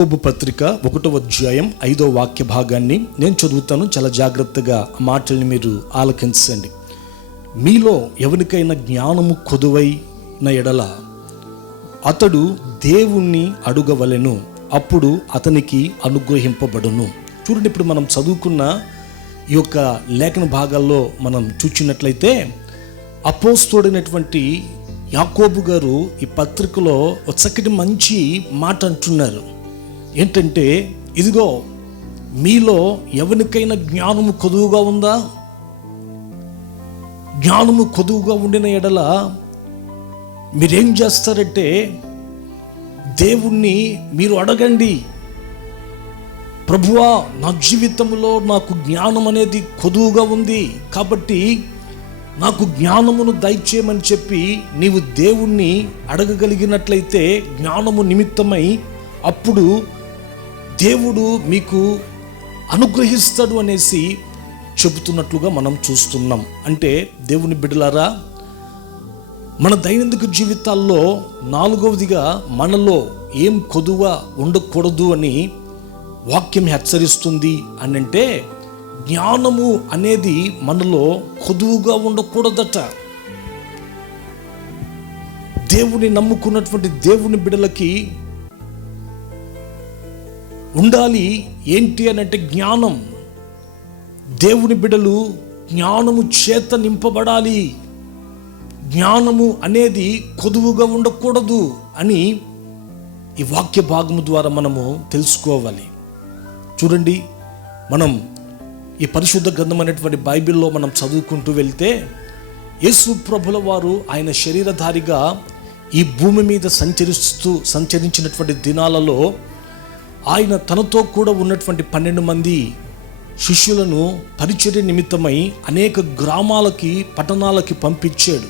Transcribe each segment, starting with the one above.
యాకోబు పత్రిక 1వ అధ్యాయం 5వ వాక్య భాగాన్ని నేను చదువుతాను. చాలా జాగ్రత్తగా ఆ మాటల్ని మీరు ఆలకించండి. మీలో ఎవరికైనా జ్ఞానము కొదువైన ఎడల అతడు దేవుణ్ణి అడుగవలెను, అప్పుడు అతనికి అనుగ్రహింపబడును. చూడండి, ఇప్పుడు మనం చదువుకున్న ఈ యొక్క లేఖన భాగాల్లో మనం చూచినట్లయితే అపోస్తలుడైనటువంటి యాకోబు గారు ఈ పత్రికలో ఒక చక్కటి మంచి మాట అంటున్నారు. ఏంటంటే, ఇదిగో మీలో ఎవరికైనా జ్ఞానము కొదువుగా ఉందా? జ్ఞానము కొదువుగా ఉండిన ఎడల మీరేం చేస్తారంటే, దేవుణ్ణి మీరు అడగండి, ప్రభువా నా జీవితంలో నాకు జ్ఞానం అనేది కొదువుగా ఉంది కాబట్టి నాకు జ్ఞానమును దయచేయమని చెప్పి నీవు దేవుణ్ణి అడగగలిగినట్లయితే జ్ఞానము నిమిత్తమై అప్పుడు దేవుడు మీకు అనుగ్రహిస్తాడు అనేసి చెబుతున్నట్లుగా మనం చూస్తున్నాం. అంటే దేవుని బిడ్డలారా, మన దైనందిక జీవితాల్లో 4వదిగా మనలో ఏం కొదువ ఉండకూడదు అని వాక్యం హెచ్చరిస్తుంది. అని అంటే జ్ఞానము అనేది మనలో కొదువుగా ఉండకూడదట. దేవుని నమ్ముకున్నటువంటి దేవుని బిడ్డలకి ఉండాలి ఏంటి అని అంటే జ్ఞానం. దేవుని బిడ్డలు జ్ఞానము చేత నింపబడాలి. జ్ఞానము అనేది కొదువుగా ఉండకూడదు అని ఈ వాక్య భాగము ద్వారా మనము తెలుసుకోవాలి. చూడండి, మనం ఈ పరిశుద్ధ గ్రంథం అనేటువంటి బైబిల్లో మనం చదువుకుంటూ వెళ్తే యేసు ప్రభుల వారు ఆయన శరీరధారిగా ఈ భూమి మీద సంచరించినటువంటి దినాలలో ఆయన తనతో కూడా ఉన్నటువంటి 12 మంది శిష్యులను పరిచర్య నిమిత్తమై అనేక గ్రామాలకి పట్టణాలకి పంపించాడు.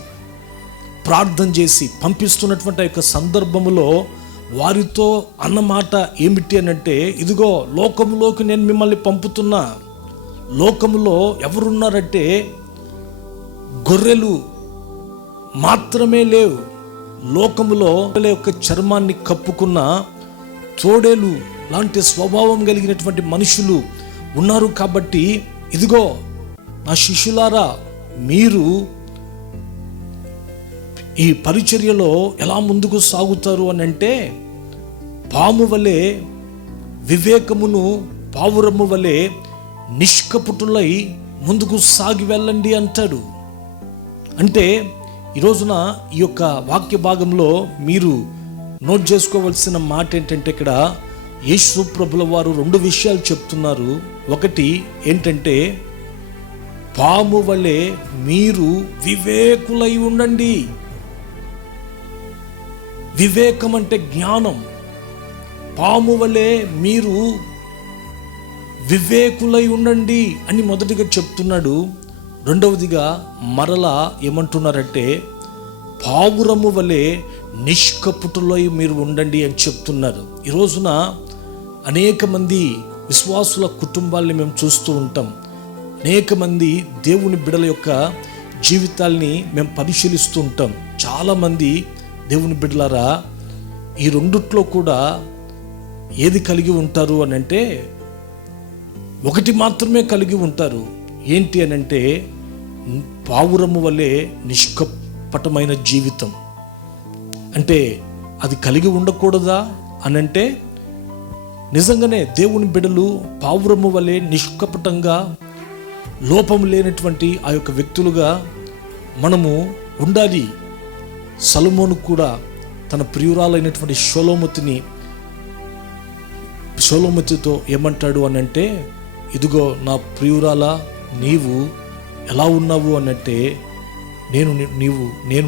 ప్రార్థన చేసి పంపిస్తున్నటువంటి యొక్క సందర్భంలో వారితో అన్నమాట ఏమిటి అనంటే, ఇదిగో లోకములోకి నేను మిమ్మల్ని పంపుతున్నా. లోకములో ఎవరున్నారంటే గొర్రెలు మాత్రమే లేవు, లోకములో యొక్క చర్మాన్ని కప్పుకున్న తోడేలు లాంటి స్వభావం కలిగినటువంటి మనుషులు ఉన్నారు. కాబట్టి ఇదిగో నా శిష్యులారా, మీరు ఈ పరిచర్యలో ఎలా ముందుకు సాగుతారు అని అంటే, పాము వలె వివేకమును పావురము వలె నిష్కపటులై ముందుకు సాగి వెళ్ళండి అంటాడు. అంటే ఈ రోజున ఈ యొక్క వాక్య భాగంలో మీరు నోట్ చేసుకోవాల్సిన మాట ఏంటంటే, ఇక్కడ యేసు ప్రభుల వారు 2 విషయాలు చెప్తున్నారు. ఒకటి ఏంటంటే, పాము వలె మీరు వివేకులై ఉండండి. వివేకం అంటే జ్ఞానం. పాము వలె మీరు వివేకులై ఉండండి అని మొదటిగా చెప్తున్నాడు. రెండవదిగా మరలా ఏమంటున్నారంటే, పావురము వలె నిష్కపటులై మీరు ఉండండి అని చెప్తున్నారు. ఈ రోజున అనేక మంది విశ్వాసుల కుటుంబాల్ని మేము చూస్తూ ఉంటాం. అనేక మంది దేవుని బిడ్డల యొక్క జీవితాల్ని మేము పరిశీలిస్తూ ఉంటాం. చాలామంది దేవుని బిడ్డలారా, ఈ రెండిట్లో కూడా ఏది కలిగి ఉంటారు అని అంటే, ఒకటి మాత్రమే కలిగి ఉంటారు. ఏంటి అని అంటే, పావురము వలె నిష్కపటమైన జీవితం. అంటే అది కలిగి ఉండకూడదా అని అంటే, నిజంగానే దేవుని బిడ్డలు పావురము వలె నిష్కపటంగా లోపం లేనటువంటి ఆ యొక్క వ్యక్తులుగా మనము ఉండాలి. సొలొమోను కూడా తన ప్రియురాలైనటువంటి షోలోమతితో ఏమంటాడు అని అంటే, ఇదిగో నా ప్రియురాలా, నీవు ఎలా ఉన్నావు అనంటే, నేను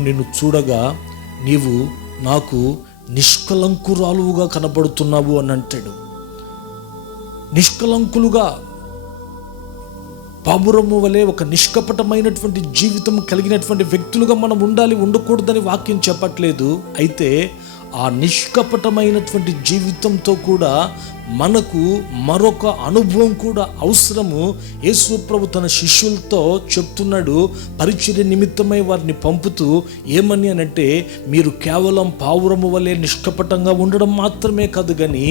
నిన్ను చూడగా నీవు నాకు నిష్కలంకురాలుగా కనబడుతున్నావు అని అంటాడు. నిష్కలంకులుగా, పావురము వలె ఒక నిష్కపటమైనటువంటి జీవితం కలిగినటువంటి వ్యక్తులుగా మనం ఉండాలి. ఉండకూడదని వాక్యం చెప్పట్లేదు. అయితే ఆ నిష్కపటమైనటువంటి జీవితంతో కూడా మనకు మరొక అనుభవం కూడా అవసరము. యేసు ప్రభు తన శిష్యులతో చెప్తున్నాడు, పరిచర్య నిమిత్తమై వారిని పంపుతూ ఏమని అనంటే, మీరు కేవలం పావురము వలె నిష్కపటంగా ఉండడం మాత్రమే కాదు, కానీ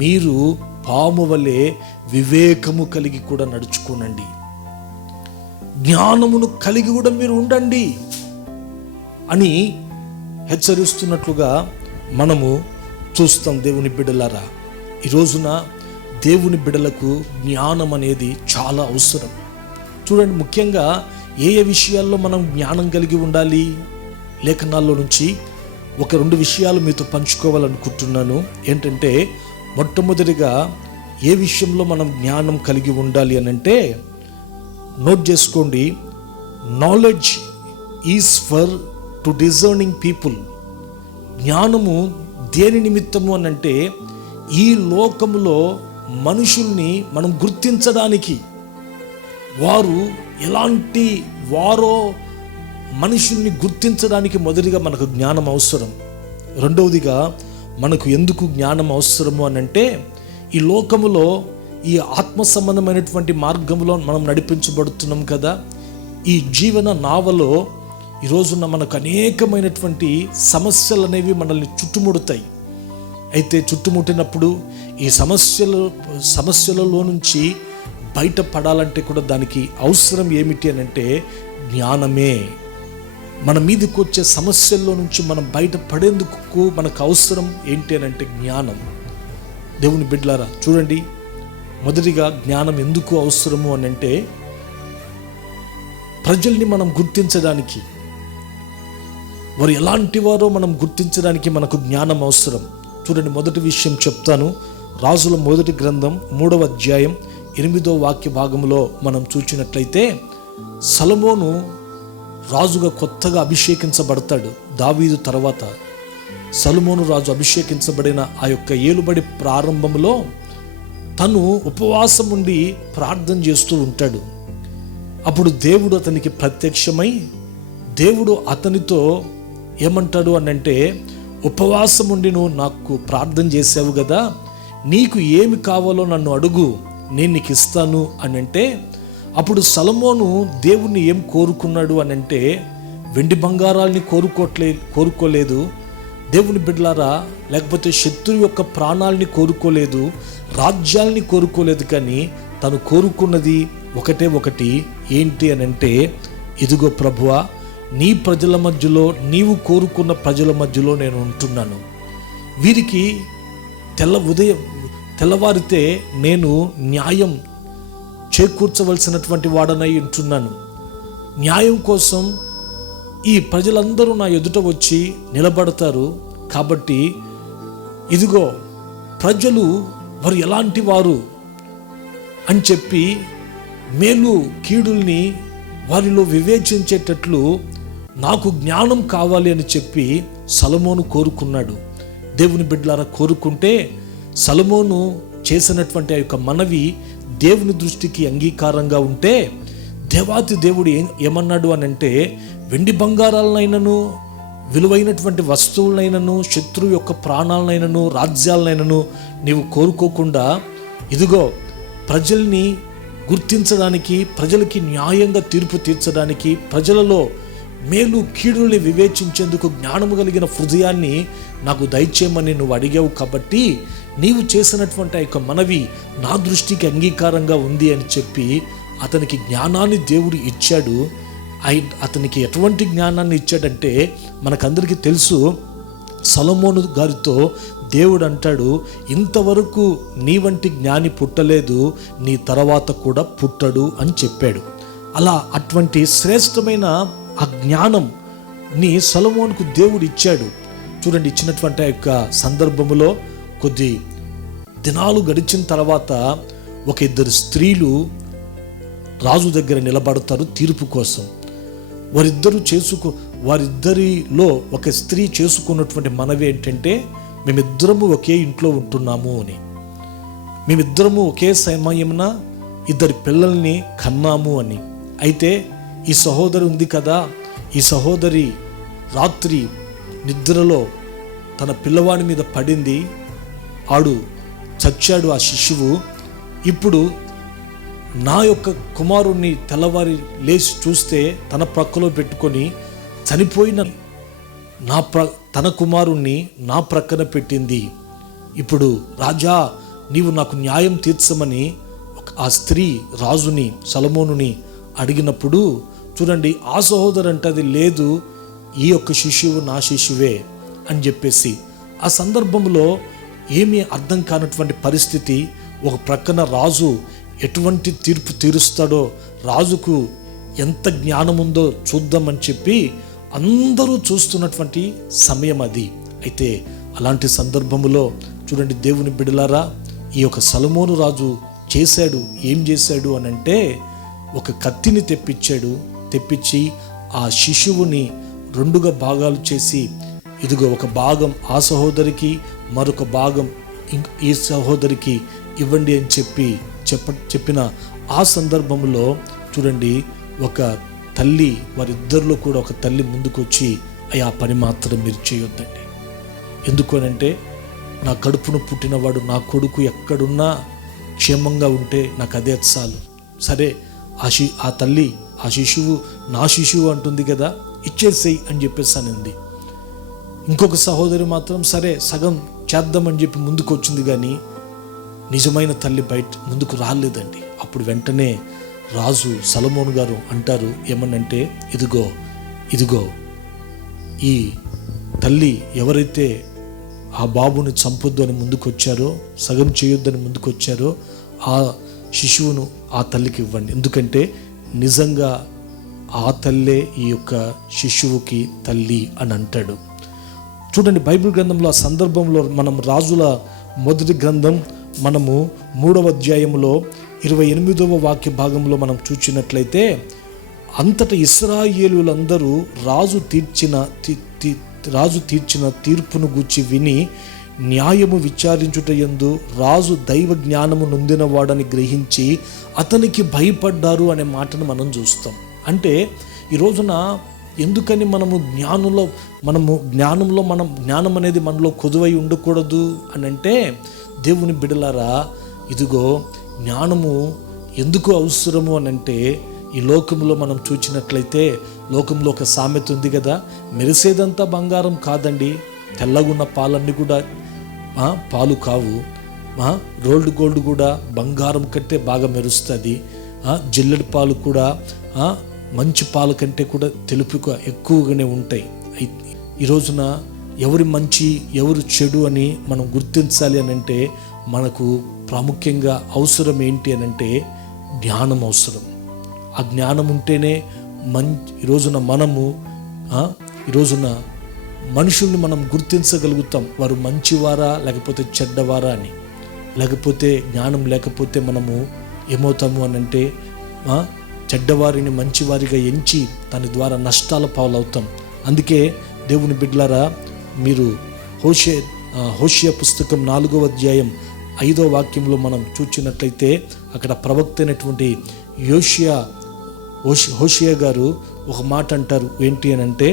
మీరు పాము వలె వివేకము కలిగి కూడా నడుచుకోనండి, జ్ఞానమును కలిగి కూడా మీరు ఉండండి అని హెచ్చరిస్తున్నట్లుగా మనము చూస్తాం. దేవుని బిడ్డలారా, ఈ రోజున దేవుని బిడ్డలకు జ్ఞానం అనేది చాలా అవసరం. చూడండి, ముఖ్యంగా ఏ ఏ విషయాల్లో మనం జ్ఞానం కలిగి ఉండాలి, లేఖనాల్లో నుంచి ఒక 2 విషయాలు మీతో పంచుకోవాలనుకుంటున్నాను. ఏంటంటే, మొట్టమొదటిగా ఏ విషయంలో మనం జ్ఞానం కలిగి ఉండాలి అని అంటే, నోట్ చేసుకోండి, knowledge is for to discerning people. జ్ఞానము దేని నిమిత్తము అనంటే, ఈ లోకములో మనుషుల్ని మనం గుర్తించడానికి, వారు ఎలాంటి వారో మనుషుల్ని గుర్తించడానికి మొదటిగా మనకు జ్ఞానం అవసరం. రెండవదిగా మనకు ఎందుకు జ్ఞానం అవసరము అనంటే, ఈ లోకములో ఈ ఆత్మ సంబంధమైనటువంటి మార్గంలో మనం నడిపించబడుతున్నాం కదా. ఈ జీవన నావలో ఈ రోజున మనకు అనేకమైనటువంటి సమస్యలు అనేవి మనల్ని చుట్టుముడతాయి. అయితే చుట్టుముట్టినప్పుడు ఈ సమస్యలలో నుంచి బయటపడాలంటే కూడా దానికి అవసరం ఏమిటి అని అంటే జ్ఞానమే. మన మీదకి వచ్చే సమస్యల్లో నుంచి మనం బయటపడేందుకు మనకు అవసరం ఏంటి అని అంటే జ్ఞానం. దేవుని బిడ్డలారా, చూడండి, మొదటిగా జ్ఞానం ఎందుకు అవసరము అని అంటే, ప్రజల్ని మనం గుర్తించడానికి, వారు ఎలాంటి వారో మనం గుర్తించడానికి మనకు జ్ఞానం అవసరం. చూడండి, మొదటి విషయం చెప్తాను. రాజుల మొదటి గ్రంథం 3వ అధ్యాయం 8వ వాక్య భాగంలో మనం చూసినట్లయితే, సొలొమోను రాజుగా కొత్తగా అభిషేకించబడతాడు. దావీదు తర్వాత సొలొమోను రాజు అభిషేకించబడిన ఆ యొక్క ఏలుబడి ప్రారంభంలో తను ఉపవాసం ఉండి ప్రార్థన చేస్తూ ఉంటాడు. అప్పుడు దేవుడు అతనికి ప్రత్యక్షమై, దేవుడు అతనితో ఏమంటాడు అని అంటే, ఉపవాసం ఉండి నువ్వు నాకు ప్రార్థన చేసావు కదా, నీకు ఏమి కావాలో నన్ను అడుగు, నేను నీకు ఇస్తాను అని అంటే, అప్పుడు సొలొమోను దేవుణ్ణి ఏం కోరుకున్నాడు అని అంటే, వెండి బంగారాల్ని కోరుకోలేదు దేవుని బిడ్డలారా, లేకపోతే శత్రువు యొక్క ప్రాణాలని కోరుకోలేదు, రాజ్యాల్ని కోరుకోలేదు, కానీ తను కోరుకున్నది ఒకటి ఏంటి అని అంటే, ఇదిగో ప్రభువా, నీ ప్రజల మధ్యలో, నీవు కోరుకున్న ప్రజల మధ్యలో నేను ఉంటున్నాను. వీరికి తెల్లవారితే నేను న్యాయం చేకూర్చవలసినటువంటి వాడనై ఉంటున్నాను. న్యాయం కోసం ఈ ప్రజలందరూ నా ఎదుట వచ్చి నిలబడతారు. కాబట్టి ఇదిగో ప్రజలు వారు ఎలాంటి వారు అని చెప్పి మేలు కీడుల్ని వారిలో వివేచించేటట్లు నాకు జ్ఞానం కావాలి అని చెప్పి సొలొమోను కోరుకున్నాడు. దేవుని బిడ్డలారా, కోరుకుంటే సొలొమోను చేసినటువంటి ఆ యొక్క మనవి దేవుని దృష్టికి అంగీకారంగా ఉంటే, దేవాతి దేవుడు ఏమన్నాడు అని అంటే, వెండి బంగారాలనైనను, విలువైనటువంటి వస్తువులనైనను, శత్రువు యొక్క ప్రాణాలనైనను, రాజ్యాలనైనను నీవు కోరుకోకుండా, ఇదిగో ప్రజల్ని గుర్తించడానికి, ప్రజలకి న్యాయంగా తీర్పు తీర్చడానికి, ప్రజలలో మేలు కీడుల్ని వివేచించేందుకు జ్ఞానము కలిగిన హృదయాన్ని నాకు దయచేయమని నువ్వు అడిగావు. కాబట్టి నీవు చేసినటువంటి ఆ యొక్క మనవి నా దృష్టికి అంగీకారంగా ఉంది అని చెప్పి అతనికి జ్ఞానాన్ని దేవుడు ఇచ్చాడు. అతనికి ఎటువంటి జ్ఞానాన్ని ఇచ్చాడంటే, మనకందరికీ తెలుసు, సొలొమోను గారితో దేవుడు అంటాడు, ఇంతవరకు నీ వంటి జ్ఞాని పుట్టలేదు, నీ తర్వాత కూడా పుట్టడు అని చెప్పాడు. అలా అటువంటి శ్రేష్టమైన ఆ జ్ఞానం ని సొలొమోనుకు దేవుడు ఇచ్చాడు. చూడండి, ఇచ్చినటువంటి ఆ యొక్క సందర్భంలో కొద్ది దినాలు గడిచిన తర్వాత ఒక 2 స్త్రీలు రాజు దగ్గర నిలబడతారు తీర్పు కోసం. వారిద్దరిలో ఒక స్త్రీ చేసుకున్నటువంటి మనవి ఏంటంటే, మేమిద్దరము ఒకే ఇంట్లో ఉంటున్నాము అని, మేమిద్దరము ఒకే సమయమున 2 పిల్లల్ని కన్నాము అని. అయితే ఈ సహోదరి ఉంది కదా, ఈ సహోదరి రాత్రి నిద్రలో తన పిల్లవాడి మీద పడింది, ఆడు చచ్చాడు ఆ శిశువు. ఇప్పుడు నా యొక్క కుమారుణ్ణి తెల్లవారి లేచి చూస్తే తన ప్రక్కలో పెట్టుకొని చనిపోయిన తన కుమారుణ్ణి నా ప్రక్కన పెట్టింది. ఇప్పుడు రాజా, నీవు నాకు న్యాయం తీర్చమని ఆ స్త్రీ రాజుని, సొలొమోనుని అడిగినప్పుడు చూడండి, ఆ సహోదరు అంటది, లేదు, ఈ యొక్క శిశువు నా శిశువే అని చెప్పేసి. ఆ సందర్భంలో ఏమీ అర్థం కానటువంటి పరిస్థితి. ఒక ప్రక్కన రాజు ఎటువంటి తీర్పు తీరుస్తాడో, రాజుకు ఎంత జ్ఞానం ఉందో చూద్దామని చెప్పి అందరూ చూస్తున్నటువంటి సమయం అది. అయితే అలాంటి సందర్భంలో చూడండి, దేవుని బిడ్డలారా, ఈ యొక్క సొలొమోను రాజు ఏం చేశాడు అని అంటే, ఒక కత్తిని తెప్పించి ఆ శిశువుని 2గా భాగాలు చేసి, ఇదిగో ఒక భాగం ఆ సహోదరికి, మరొక భాగం ఈ సహోదరికి ఇవ్వండి అని చెప్పిన ఆ సందర్భంలో చూడండి, ఒక తల్లి, వారిద్దరిలో కూడా ఒక తల్లి ముందుకొచ్చి, ఆ పని మాత్రం మీరు చేయొద్దండి. ఎందుకనంటే, నా కడుపును పుట్టినవాడు, నా కొడుకు ఎక్కడున్నా క్షేమంగా ఉంటే నాకు అదే చాలు. సరే, ఆ తల్లి ఆ శిశువు నా శిశువు అంటుంది కదా, ఇచ్చేసేయి అని చెప్పేసానంది. ఇంకొక సహోదరి మాత్రం సరే సగం చేద్దామని చెప్పి ముందుకు వచ్చింది, కానీ నిజమైన తల్లి ముందుకు రాలేదండి. అప్పుడు వెంటనే రాజు సొలొమోను గారు అంటారు, ఏమనంటే, ఇదిగో ఈ తల్లి ఎవరైతే ఆ బాబుని చంపొద్దు అని ముందుకొచ్చారో, సగం చేయొద్దని ముందుకొచ్చారో, ఆ శిశువును ఆ తల్లికి ఇవ్వండి. ఎందుకంటే నిజంగా ఆ తల్లే ఈ యొక్క శిశువుకి తల్లి అని అంటాడు. చూడండి, బైబిల్ గ్రంథంలో ఆ సందర్భంలో మనం రాజుల మొదటి గ్రంథం మనము 3వ అధ్యాయంలో 28వ వాక్య భాగంలో మనం చూచినట్లయితే, అంతటా ఇశ్రాయేలులందరూ రాజు తీర్చిన తీర్పును గూర్చి విని న్యాయము విచారించుటయందు రాజు దైవ జ్ఞానము నొందినవాడని గ్రహించి అతనికి భయపడ్డారు అనే మాటను మనం చూస్తాం. అంటే ఈ రోజున ఎందుకని జ్ఞానం అనేది మనలో కొదువై ఉండకూడదు అని అంటే, దేవుని బిడ్డలారా, ఇదిగో జ్ఞానము ఎందుకు అవసరము అని అంటే, ఈ లోకంలో మనం చూచినట్లయితే, లోకంలో ఒక సామెత ఉంది కదా, మెరిసేదంతా బంగారం కాదండి, తెల్లగున్న పాలన్నీ కూడా పాలు కావు, రోల్డ్ గోల్డ్ కూడా బంగారం కంటే బాగా మెరుస్తుంది, జిల్లెడి పాలు కూడా మంచి పాల కంటే కూడా తెలుపుగా ఎక్కువగానే ఉంటాయి. ఈ రోజున ఎవరి మంచి ఎవరు చెడు అని మనం గుర్తించాలి అని అంటే, మనకు ప్రాముఖ్యంగా అవసరం ఏంటి అని అంటే జ్ఞానం అవసరం. ఆ జ్ఞానం ఉంటేనే ఈ రోజున మనుషుల్ని మనం గుర్తించగలుగుతాం, వారు మంచివారా లేకపోతే చెడ్డవారా అని. లేకపోతే జ్ఞానం లేకపోతే మనము ఏమవుతాము అని అంటే, చెడ్డవారిని మంచివారిగా ఎంచి దాని ద్వారా నష్టాల పాలవుతాం. అందుకే దేవుని బిడ్డలారా, మీరు హోషేయ పుస్తకం 4వ అధ్యాయం 5వ వాక్యంలో మనం చూచినట్లయితే, అక్కడ ప్రవక్త అయినటువంటి హోషేయ గారు ఒక మాట అంటారు. ఏంటి అని అంటే,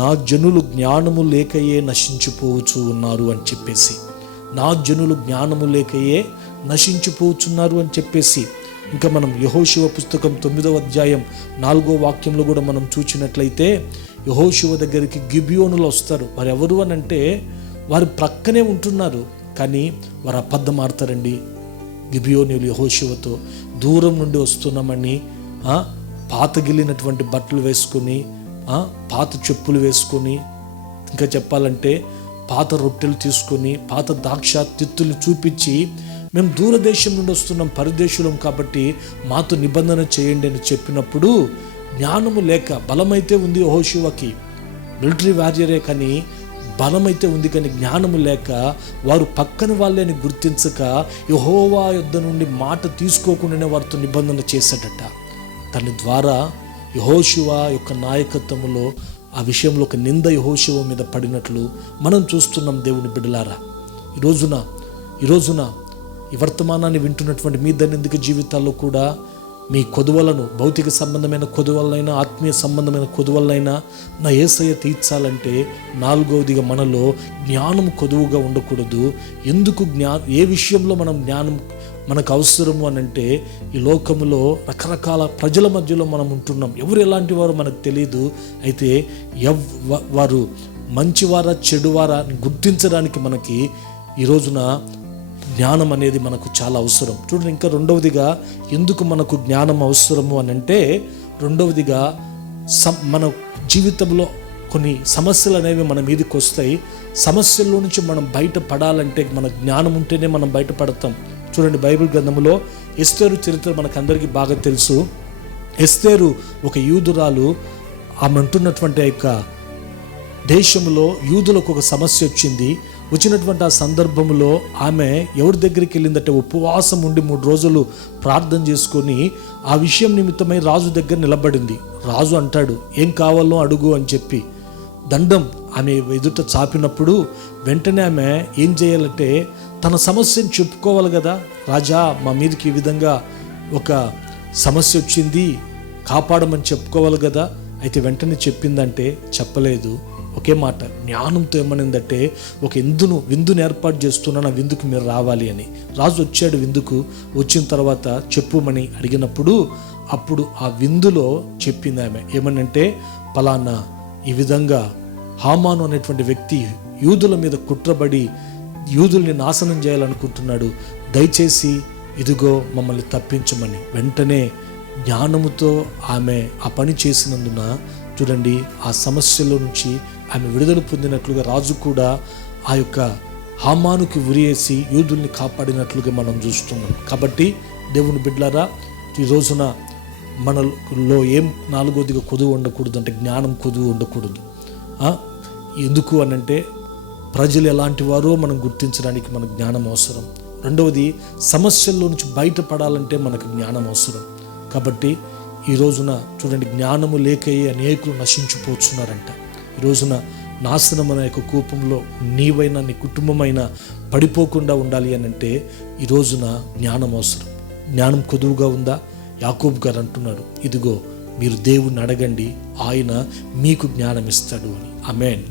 నా జనులు జ్ఞానము లేకయే నశించిపోవచ్చు ఉన్నారు అని చెప్పేసి, నా జనులు జ్ఞానము లేకయే నశించిపోతున్నారు అని చెప్పేసి. ఇంకా మనం యెహోషువ పుస్తకం 9వ అధ్యాయం 4వ వాక్యంలో కూడా మనం చూచినట్లయితే, యెహోషువ దగ్గరికి గిబియోనులు వస్తారు. వారు ఎవరు అని అంటే, వారు ప్రక్కనే ఉంటున్నారు, కానీ వారు అబద్ధం ఆడతారండి. గిబియోనులు యెహోషువతో దూరం నుండి వస్తున్నామని పాతగిలినటువంటి బట్టలు వేసుకొని, పాత చెప్పులు వేసుకొని, ఇంకా చెప్పాలంటే పాత రొట్టెలు తీసుకొని, పాత ద్రాక్ష తిత్తులు చూపించి, మేము దూరదేశం నుండి వస్తున్నాం, పరదేశులం కాబట్టి మాతో నిబంధన చేయండి అని చెప్పినప్పుడు, జ్ఞానము లేక, బలమైతే ఉంది యెహోషువకి, మిలిటరీ వారియరే, కానీ బలమైతే ఉంది, కానీ జ్ఞానము లేక వారు పక్కన వాళ్ళని గుర్తించక యెహోవా యొద్ద నుండి మాట తీసుకోకుండానే వారితో నిబంధన చేశాడట. దాని ద్వారా యెహోషువ యొక్క నాయకత్వంలో ఆ విషయంలో ఒక నింద యెహోషువ మీద పడినట్లు మనం చూస్తున్నాం. దేవుని బిడ్డలారా, ఈ రోజున ఈ వర్తమానాన్ని వింటున్నటువంటి మీ దైనందిక జీవితాల్లో కూడా మీ కొదువలను, భౌతిక సంబంధమైన కొదువలైనా ఆత్మీయ సంబంధమైన కొదువలైనా నా యేసయ్య తీర్చాలంటే నాలుగవదిగా మనలో జ్ఞానం కొదువుగా ఉండకూడదు. ఎందుకు ఏ విషయంలో మనం జ్ఞానం మనకు అవసరము అని అంటే, ఈ లోకంలో రకరకాల ప్రజల మధ్యలో మనం ఉంటున్నాం. ఎవరు ఎలాంటి వారు మనకు తెలియదు. అయితే వారు మంచివారా చెడువారా అని గుర్తించడానికి మనకి ఈ రోజున జ్ఞానం అనేది మనకు చాలా అవసరం. చూడండి, ఇంకా రెండవదిగా ఎందుకు మనకు జ్ఞానం అవసరము అని అంటే, రెండవదిగా మన జీవితంలో కొన్ని సమస్యలు అనేవి మన మీదకి వస్తాయి. సమస్యల్లో నుంచి మనం బయటపడాలంటే మన జ్ఞానం ఉంటేనే మనం బయటపడతాం. చూడండి, బైబిల్ గ్రంథంలో ఎస్తేరు చరిత్ర మనకు అందరికీ బాగా తెలుసు. ఎస్తేరు ఒక యూదురాలు. ఆమె అంటున్నటువంటి యొక్క దేశంలో యూదులకు ఒక సమస్య వచ్చినటువంటి ఆ సందర్భంలో ఆమె ఎవరి దగ్గరికి వెళ్ళిందంటే, ఉపవాసం ఉండి 3 రోజులు ప్రార్థన చేసుకొని ఆ విషయం నిమిత్తమై రాజు దగ్గర నిలబడింది. రాజు అంటాడు, ఏం కావాలో అడుగు అని చెప్పి దండం ఆమె ఎదుట చాపినప్పుడు వెంటనే ఆమె ఏం చేయాలంటే తన సమస్యను చెప్పుకోవాలి కదా. రాజా, మా మీదకి ఈ విధంగా ఒక సమస్య వచ్చింది, కాపాడమని చెప్పుకోవాలి కదా. అయితే వెంటనే చెప్పిందంటే చెప్పలేదు. ఒకే మాట జ్ఞానంతో ఏమనిందంటే, ఒక విందును ఏర్పాటు చేస్తున్నాను, ఆ విందుకు మీరు రావాలి అని. రాజు వచ్చాడు విందుకు. వచ్చిన తర్వాత చెప్పుమని అడిగినప్పుడు అప్పుడు ఆ విందులో చెప్పింది ఆమె ఏమనంటే, పలానా ఈ విధంగా హామాను అనేటువంటి వ్యక్తి యూదుల మీద కుట్రబడి యూదుల్ని నాశనం చేయాలనుకుంటున్నాడు, దయచేసి ఇదిగో మమ్మల్ని తప్పించమని. వెంటనే జ్ఞానముతో ఆమె ఆ పని చేసినందున చూడండి, ఆ సమస్యలో నుంచి ఆమె విడుదల పొందినట్లుగా రాజు కూడా ఆ యొక్క హామానుకి ఉరియేసి యూదుల్ని కాపాడినట్లుగా మనం చూస్తున్నాం. కాబట్టి దేవుని బిడ్డలారా, ఈ రోజున మనలో ఏం నాలుగోదిగా కొదువు ఉండకూడదు అంటే జ్ఞానం కొదువు ఉండకూడదు. ఎందుకు అనంటే, ప్రజలు ఎలాంటి వారో మనం గుర్తించడానికి మనకు జ్ఞానం అవసరం. రెండవది, సమస్యల్లో నుంచి బయటపడాలంటే మనకు జ్ఞానం అవసరం. కాబట్టి ఈ రోజున చూడండి, జ్ఞానము లేకయ్యే అనేకులు నశించిపోతున్నారంట. ఈ రోజున నాశనం అనే యొక్క కూపంలో నీవైనా నీ కుటుంబమైనా పడిపోకుండా ఉండాలి అని అంటే ఈ రోజున జ్ఞానం అవసరం. జ్ఞానం కొదువుగా ఉందా? యాకోబు గారు అంటున్నాడు, ఇదిగో మీరు దేవుణ్ణి అడగండి, ఆయన మీకు జ్ఞానం ఇస్తాడు అని. ఆమేన్.